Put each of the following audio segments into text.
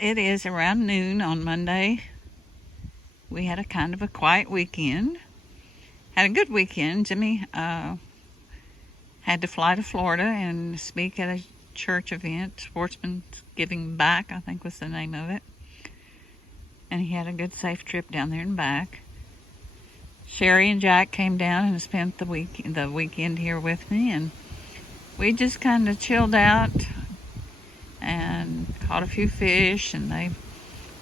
it is around noon on Monday. We had a kind of a quiet weekend. Had a good weekend. Jimmy had to fly to Florida and speak at a church event. Sportsman's Giving Back, I think was the name of it. And he had a good, safe trip down there and back. Sherry and Jack came down and spent the weekend here with me, and we just kind of chilled out and caught a few fish, and they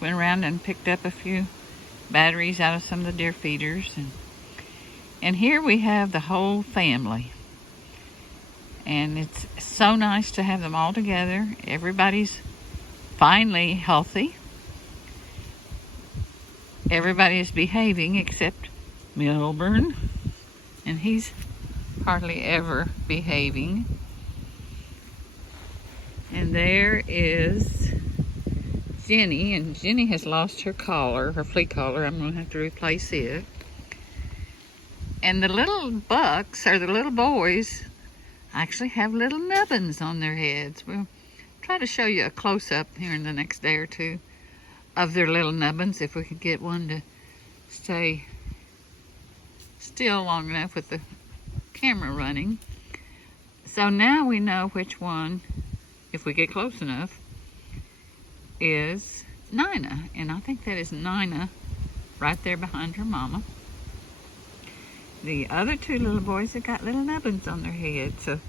went around and picked up a few batteries out of some of the deer feeders. And here we have the whole family. And it's so nice to have them all together. Everybody's finally healthy. Everybody is behaving except Milburn, and he's hardly ever behaving. And there is Jenny, and Jenny has lost her collar, her flea collar. I'm going to have to replace it. And the little bucks, or the little boys, actually have little nubbins on their heads. We'll try to show you a close-up here in the next day or two of their little nubbins, if we could get one to stay still long enough with the camera running. So now we know which one, if we get close enough, is Nina. And I think that is Nina right there behind her mama. The other two little boys have got little nubbins on their heads, so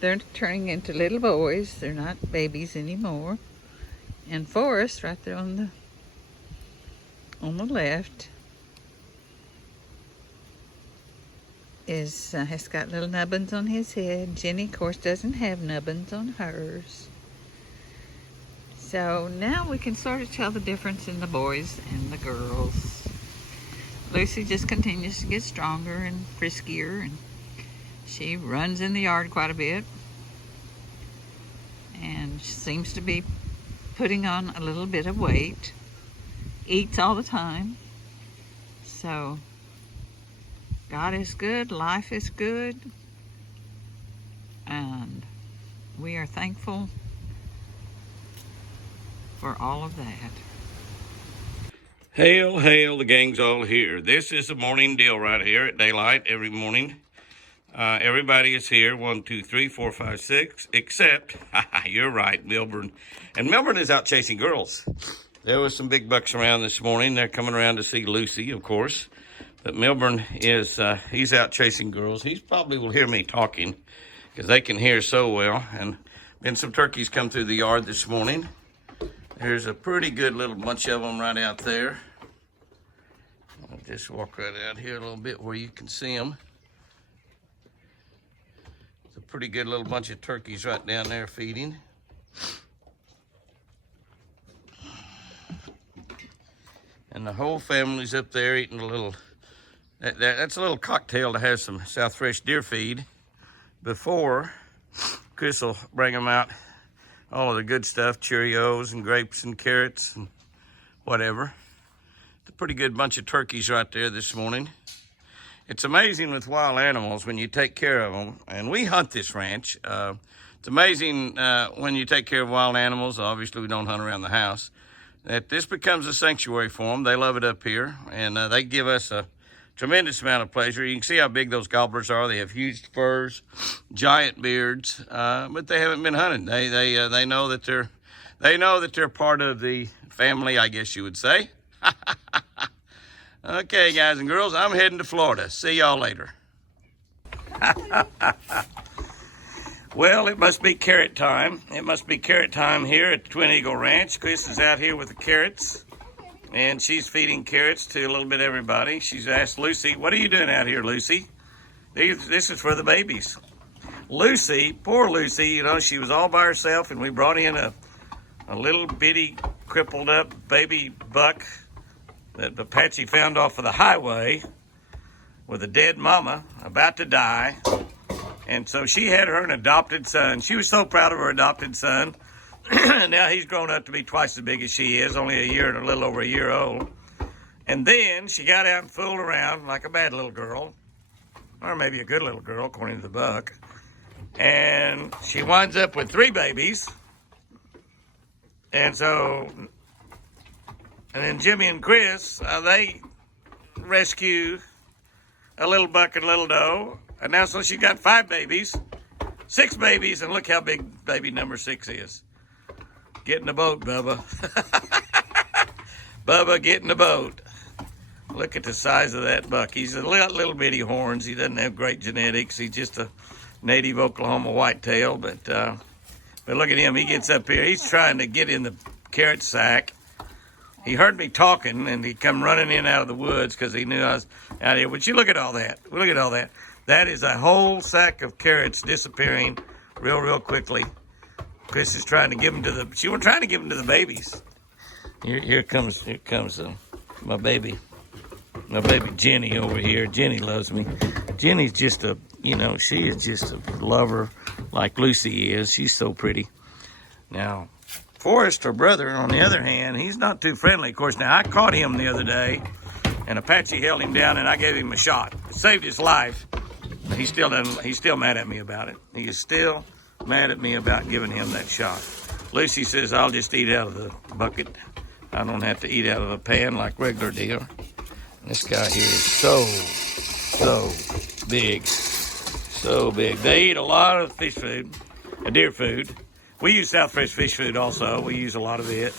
they're turning into little boys. They're not babies anymore. And Forrest, right there on the left, has got little nubbins on his head. Jenny, of course, doesn't have nubbins on hers. So now we can sort of tell the difference in the boys and the girls. Lucy just continues to get stronger and friskier, and she runs in the yard quite a bit, and she seems to be putting on a little bit of weight, eats all the time. So God is good, life is good, and we are thankful for all of that. Hail, hail, the gang's all here. This is the morning deal right here at daylight every morning. Everybody is here, 1, 2, 3, 4, 5, 6, except, you're right, Milburn. And Milburn is out chasing girls. There was some big bucks around this morning. They're coming around to see Lucy, of course. But Milburn is, he's out chasing girls. He probably will hear me talking because they can hear so well. And been some turkeys come through the yard this morning. There's a pretty good little bunch of them right out there. I'll just walk right out here a little bit where you can see them. It's a pretty good little bunch of turkeys right down there feeding. And the whole family's up there eating a little, that's a little cocktail that has some South Fresh deer feed. Before, Chris will bring them out all of the good stuff, Cheerios and grapes and carrots and whatever. It's a pretty good bunch of turkeys right there this morning. It's amazing with wild animals when you take care of them, and we hunt this ranch. It's amazing when you take care of wild animals. Obviously, we don't hunt around the house. That this becomes a sanctuary for them. They love it up here, and they give us a tremendous amount of pleasure. You can see how big those gobblers are. They have huge furs, giant beards, but they haven't been hunted. They know that they're part of the family, I guess you would say. Okay, guys and girls, I'm heading to Florida. See y'all later. Well, it must be carrot time. It must be carrot time here at the Twin Eagle Ranch. Chris is out here with the carrots, and she's feeding carrots to a little bit of everybody. She's asked Lucy, what are you doing out here, Lucy? This is for the babies. Lucy, poor Lucy, you know, she was all by herself, and we brought in a little bitty crippled up baby buck that Apache found off of the highway with a dead mama about to die. And so she had her an adopted son. She was so proud of her adopted son. Now he's grown up to be twice as big as she is, only a year and a little over a year old. And then she got out and fooled around like a bad little girl, or maybe a good little girl, according to the buck. And she winds up with 3 babies. And so And then Jimmy and Chris, they rescue a little buck and a little doe. And now so she got 5 babies, 6 babies, and look how big baby number 6 is. Get in the boat, Bubba. Bubba, get in the boat. Look at the size of that buck. He's a little bitty horns. He doesn't have great genetics. He's just a native Oklahoma whitetail. But look at him. He gets up here. He's trying to get in the carrot sack. He heard me talking, and he come running in out of the woods because he knew I was out here. But you look at all that. Look at all that. That is a whole sack of carrots disappearing real quickly. Chris is trying to give them to the. She was trying to give them to the babies. Here comes my baby Jenny over here. Jenny loves me. Jenny's just a, she is just a lover like Lucy is. She's so pretty. Now, Forrest, her brother, on the other hand, he's not too friendly. Of course, now I caught him the other day, and Apache held him down, and I gave him a shot. It saved his life. But he's still mad at me about it. He is still mad at me about giving him that shot. Lucy says I'll just eat out of the bucket. I don't have to eat out of a pan like regular deer. This guy here is so big. So big. They eat a lot of fish food, deer food. We use South Fresh fish food also. We use a lot of it.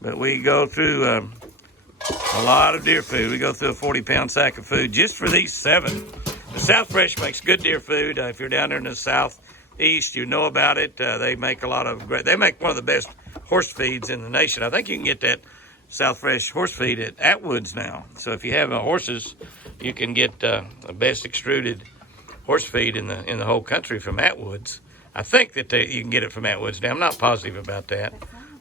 But we go through a lot of deer food. We go through a 40-pound sack of food just for these 7. The South Fresh makes good deer food. If you're down there in the southeast, you know about it. They make they make one of the best horse feeds in the nation. I think you can get that South Fresh horse feed at Atwood's now. So if you have horses, you can get the best extruded horse feed in the whole country from Atwood's. I think that you can get it from Atwood's now. I'm not positive about that.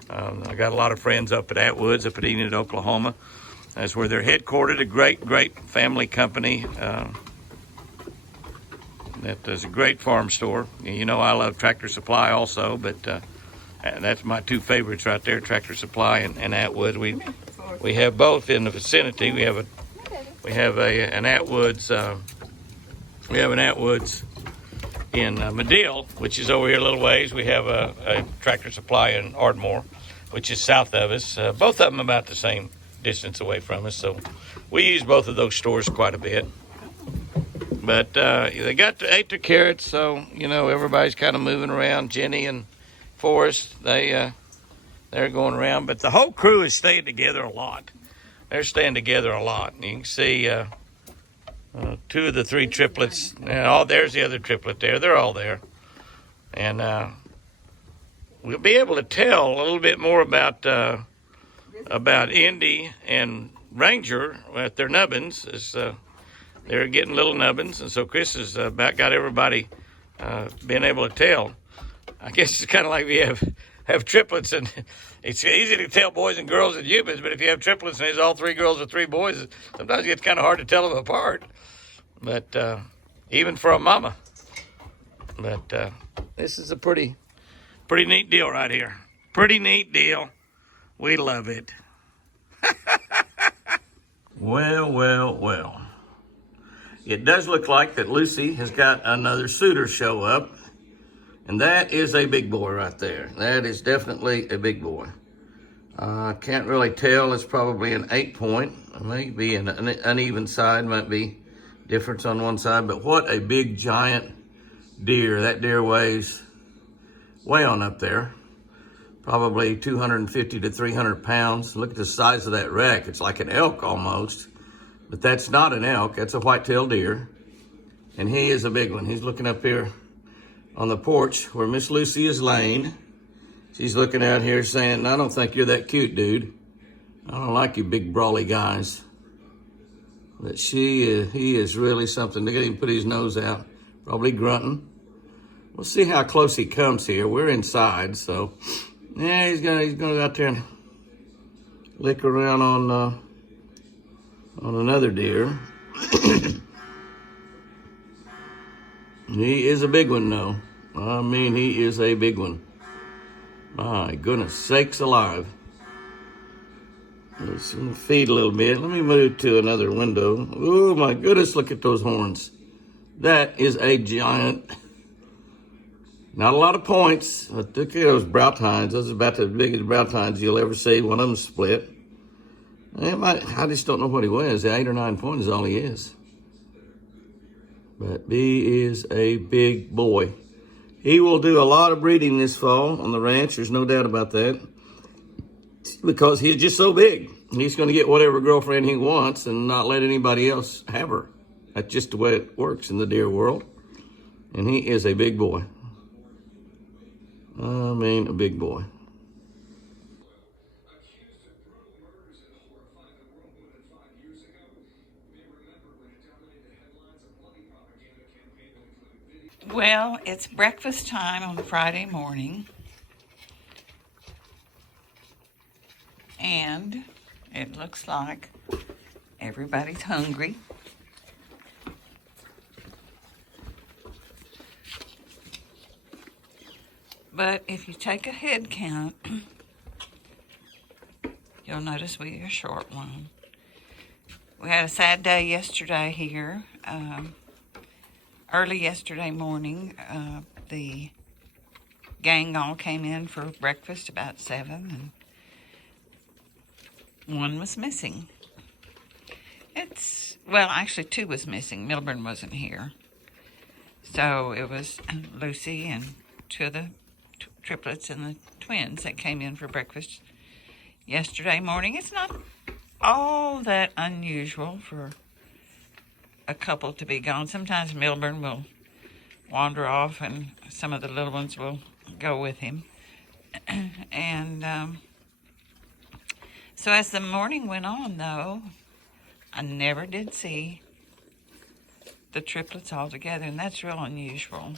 I got a lot of friends up at Atwood's, up at Enid, Oklahoma. That's where they're headquartered, a great family company. That is a great farm store. You know I love Tractor Supply also, but that's my 2 favorites right there, Tractor Supply and Atwood. We have both in the vicinity. We have an Atwood's in Medill, which is over here a little ways. We have a Tractor Supply in Ardmore, which is south of us. Both of them about the same distance away from us, so we use both of those stores quite a bit. But they ate their carrots, so everybody's kind of moving around. Jenny and Forrest, they're going around, but the whole crew is staying together a lot. They're staying together a lot. And you can see 2 of the 3 triplets. There's the other triplet there. They're all there. And we'll be able to tell a little bit more about Indy and Ranger at their nubbins. They're getting little nubbins, and so Chris has about got everybody being able to tell. I guess it's kind of like we have triplets, and it's easy to tell boys and girls and humans, but if you have triplets and there's all 3 girls or 3 boys, sometimes it gets kind of hard to tell them apart. But even for a mama. But this is a pretty neat deal right here. Pretty neat deal. We love it. Well. It does look like that Lucy has got another suitor show up. And that is a big boy right there. That is definitely a big boy. I can't really tell. It's probably an 8-point. Maybe an uneven side. Might be difference on one side. But what a big, giant deer. That deer weighs way on up there. Probably 250 to 300 pounds. Look at the size of that wreck. It's like an elk almost. But that's not an elk. That's a white-tailed deer. And he is a big one. He's looking up here on the porch where Miss Lucy is laying. She's looking out here saying, I don't think you're that cute, dude. I don't like you big brawly guys. But he is really something. Look at him put his nose out, probably grunting. We'll see how close he comes here. We're inside, so yeah, he's gonna go out there and lick around on another deer. He is a big one, though. I mean, he is a big one. My goodness sakes alive. Let's feed a little bit. Let me move to another window. Oh, my goodness, look at those horns. That is a giant. Not a lot of points. But look at those brow tines. Those are about as big as brow tines you'll ever see. One of them split. I just don't know what he weighs. 8 or 9 points is all he is. But B is a big boy. He will do a lot of breeding this fall on the ranch. There's no doubt about that. Because he's just so big. He's going to get whatever girlfriend he wants and not let anybody else have her. That's just the way it works in the deer world. And he is a big boy. I mean, a big boy. Well, it's breakfast time on Friday morning, and it looks like everybody's hungry. But if you take a head count, you'll notice we are short one. We had a sad day yesterday here. Early yesterday morning, the gang all came in for breakfast about 7, and one was missing. Well, actually 2 was missing. Milburn wasn't here. So it was Lucy and 2 of the triplets and the twins that came in for breakfast yesterday morning. It's not all that unusual for a couple to be gone. Sometimes Milburn will wander off and some of the little ones will go with him. And so as the morning went on, though, I never did see the triplets all together, and that's real unusual.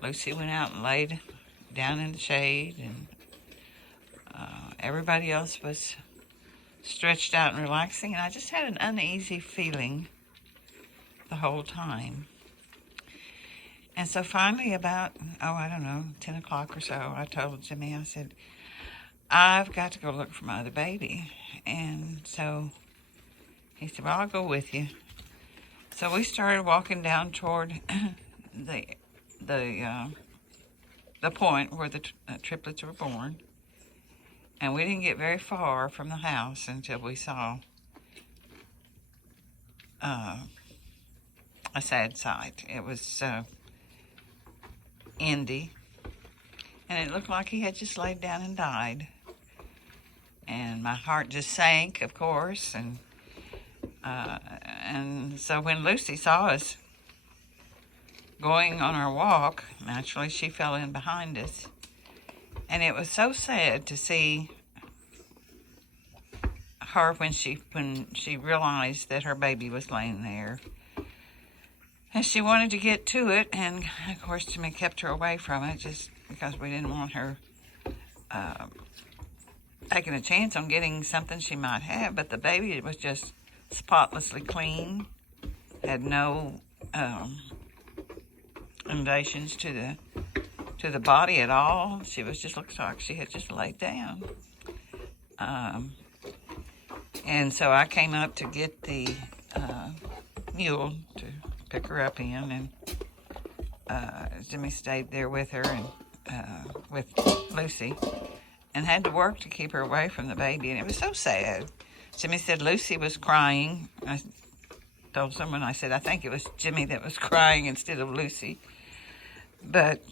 Lucy went out and laid down in the shade, and everybody else was stretched out and relaxing, and I just had an uneasy feeling the whole time. And so finally about, I don't know, 10 o'clock or so, I told Jimmy, I said, I've got to go look for my other baby. And so he said, well, I'll go with you. So we started walking down toward the point where the triplets were born. And we didn't get very far from the house until we saw a sad sight. It was Indy, and it looked like he had just laid down and died. And my heart just sank, of course, and so when Lucy saw us going on our walk, naturally she fell in behind us. And it was so sad to see her when she realized that her baby was laying there. And she wanted to get to it, and of course Jimmy kept her away from it just because we didn't want her taking a chance on getting something she might have. But the baby was just spotlessly clean, had no invasions to the body at all. She was just looked like she had just laid down. And so I came up to get the mule to pick her up in, and Jimmy stayed there with her and with Lucy, and had to work to keep her away from the baby. And it was so sad. Jimmy said Lucy was crying. I told someone, I said, I think it was Jimmy that was crying instead of Lucy. But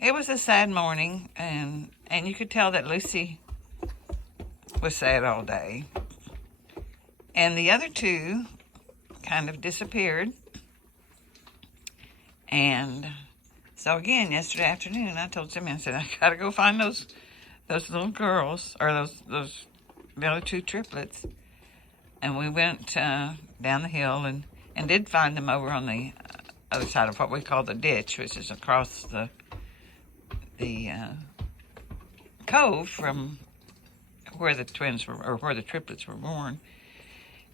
it was a sad morning, and you could tell that Lucy was sad all day. And the other 2 kind of disappeared. And so again, yesterday afternoon, I told Jimmy, I said, I gotta go find those little girls, or the other 2 triplets. And we went down the hill and did find them over on the other side of what we call the ditch, which is across the cove from where the twins were, or where the triplets were born.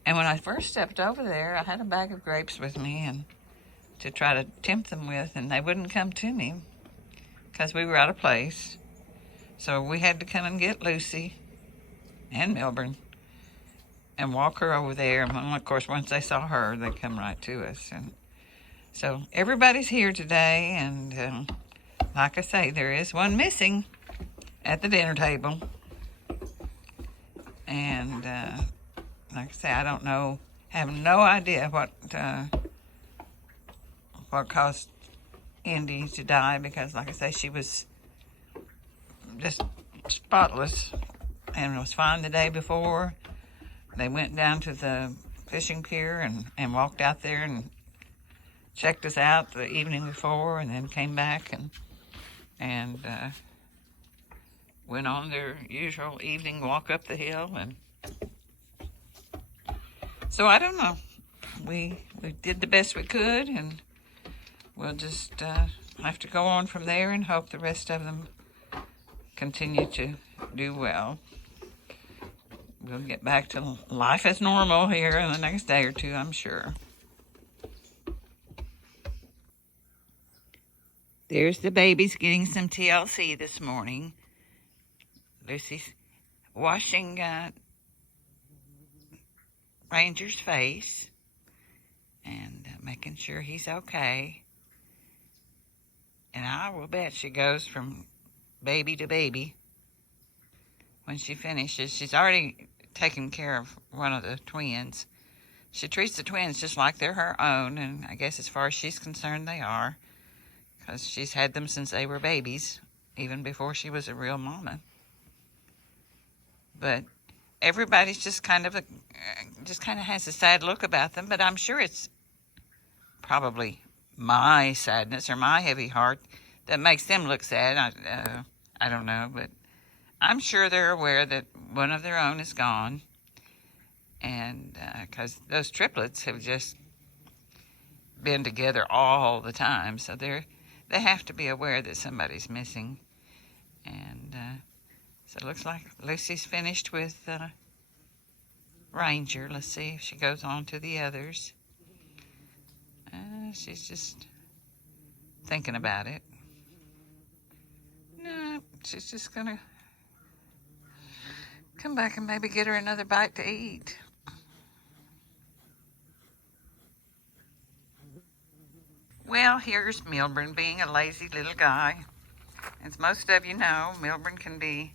And when I first stepped over there, I had a bag of grapes with me and to try to tempt them with, and they wouldn't come to me because we were out of place. So we had to come and get Lucy and Milburn and walk her over there. And of course, once they saw her, they come right to us. And so everybody's here today, and like I say, there is one missing at the dinner table. And like I say, I don't know, have no idea what caused Indy to die, because like I say, she was just spotless and was fine the day before. They went down to the fishing pier and walked out there and checked us out the evening before, and then came back and went on their usual evening walk up the hill. And so I don't know. We did the best we could, and we'll just have to go on from there and hope the rest of them continue to do well. We'll get back to life as normal here in the next day or two, I'm sure. There's the babies getting some TLC this morning. Lucy's washing Ranger's face and making sure he's okay. And I will bet she goes from baby to baby when she finishes. She's already taken care of one of the twins. She treats the twins just like they're her own, and I guess as far as she's concerned, they are, because she's had them since they were babies, even before she was a real mama. But everybody's just kind of has a sad look about them. But I'm sure it's probably my sadness or my heavy heart that makes them look sad. I don't know, but I'm sure they're aware that one of their own is gone, and because those triplets have just been together all the time, so they have to be aware that somebody's missing. And so it looks like Lucy's finished with Ranger. Let's see if she goes on to the others. She's just thinking about it. No, she's just gonna come back and maybe get her another bite to eat. Well, here's Milburn being a lazy little guy. As most of you know, Milburn can be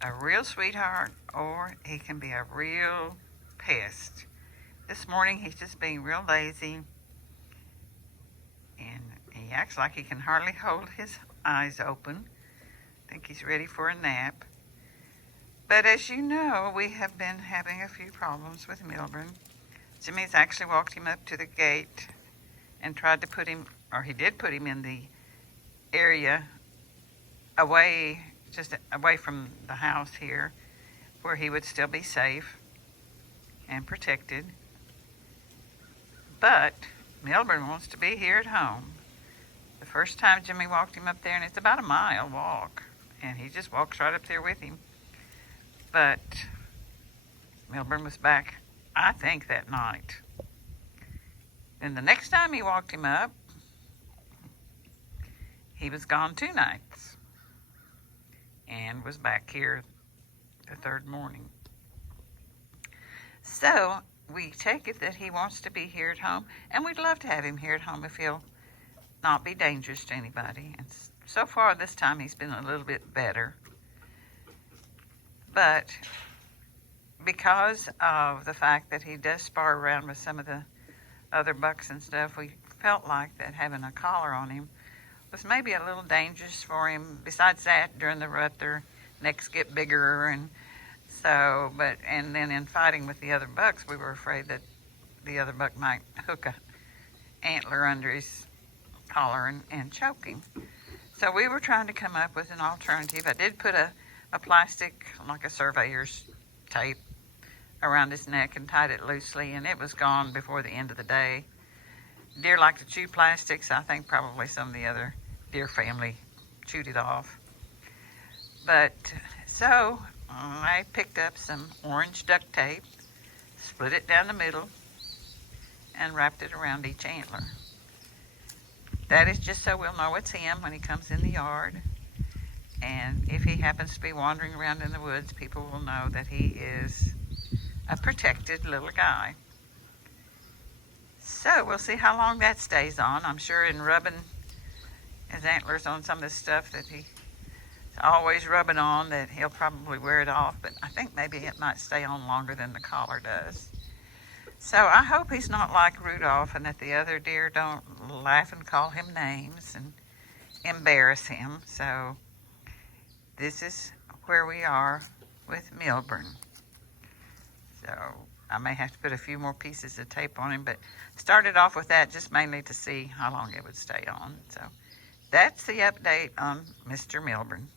a real sweetheart or he can be a real pest. This morning he's just being real lazy, and he acts like he can hardly hold his eyes open. I think he's ready for a nap. But as you know, we have been having a few problems with Milburn. Jimmy's actually walked him up to the gate and tried to put him, or he did put him in the area just away from the house here, where he would still be safe and protected. But Milburn wants to be here at home. The first time Jimmy walked him up there, and it's about a mile walk, and he just walks right up there with him. But Milburn was back, I think, that night. Then the next time he walked him up, he was gone 2 nights and was back here the 3rd morning. So we take it that he wants to be here at home, and we'd love to have him here at home if he'll not be dangerous to anybody. And so far this time he's been a little bit better. But because of the fact that he does spar around with some of the other bucks and stuff, we felt like that having a collar on him was maybe a little dangerous for him. Besides that, during the rut, their necks get bigger, and then in fighting with the other bucks, we were afraid that the other buck might hook a antler under his collar and choke him. So we were trying to come up with an alternative. I did put a plastic, like a surveyor's tape, around his neck and tied it loosely, and it was gone before the end of the day. Deer like to chew plastics. I think probably some of the other deer family chewed it off. But so I picked up some orange duct tape, split it down the middle, and wrapped it around each antler. That is just so we'll know it's him when he comes in the yard. And if he happens to be wandering around in the woods, people will know that he is a protected little guy. So we'll see how long that stays on. I'm sure in rubbing his antlers on some of the stuff that he always rubbing on that he'll probably wear it off, but I think maybe it might stay on longer than the collar does. So I hope he's not like Rudolph and that the other deer don't laugh and call him names and embarrass him. So this is where we are with Milburn. So I may have to put a few more pieces of tape on him, but started off with that just mainly to see how long it would stay on. So that's the update on Mr. Milburn.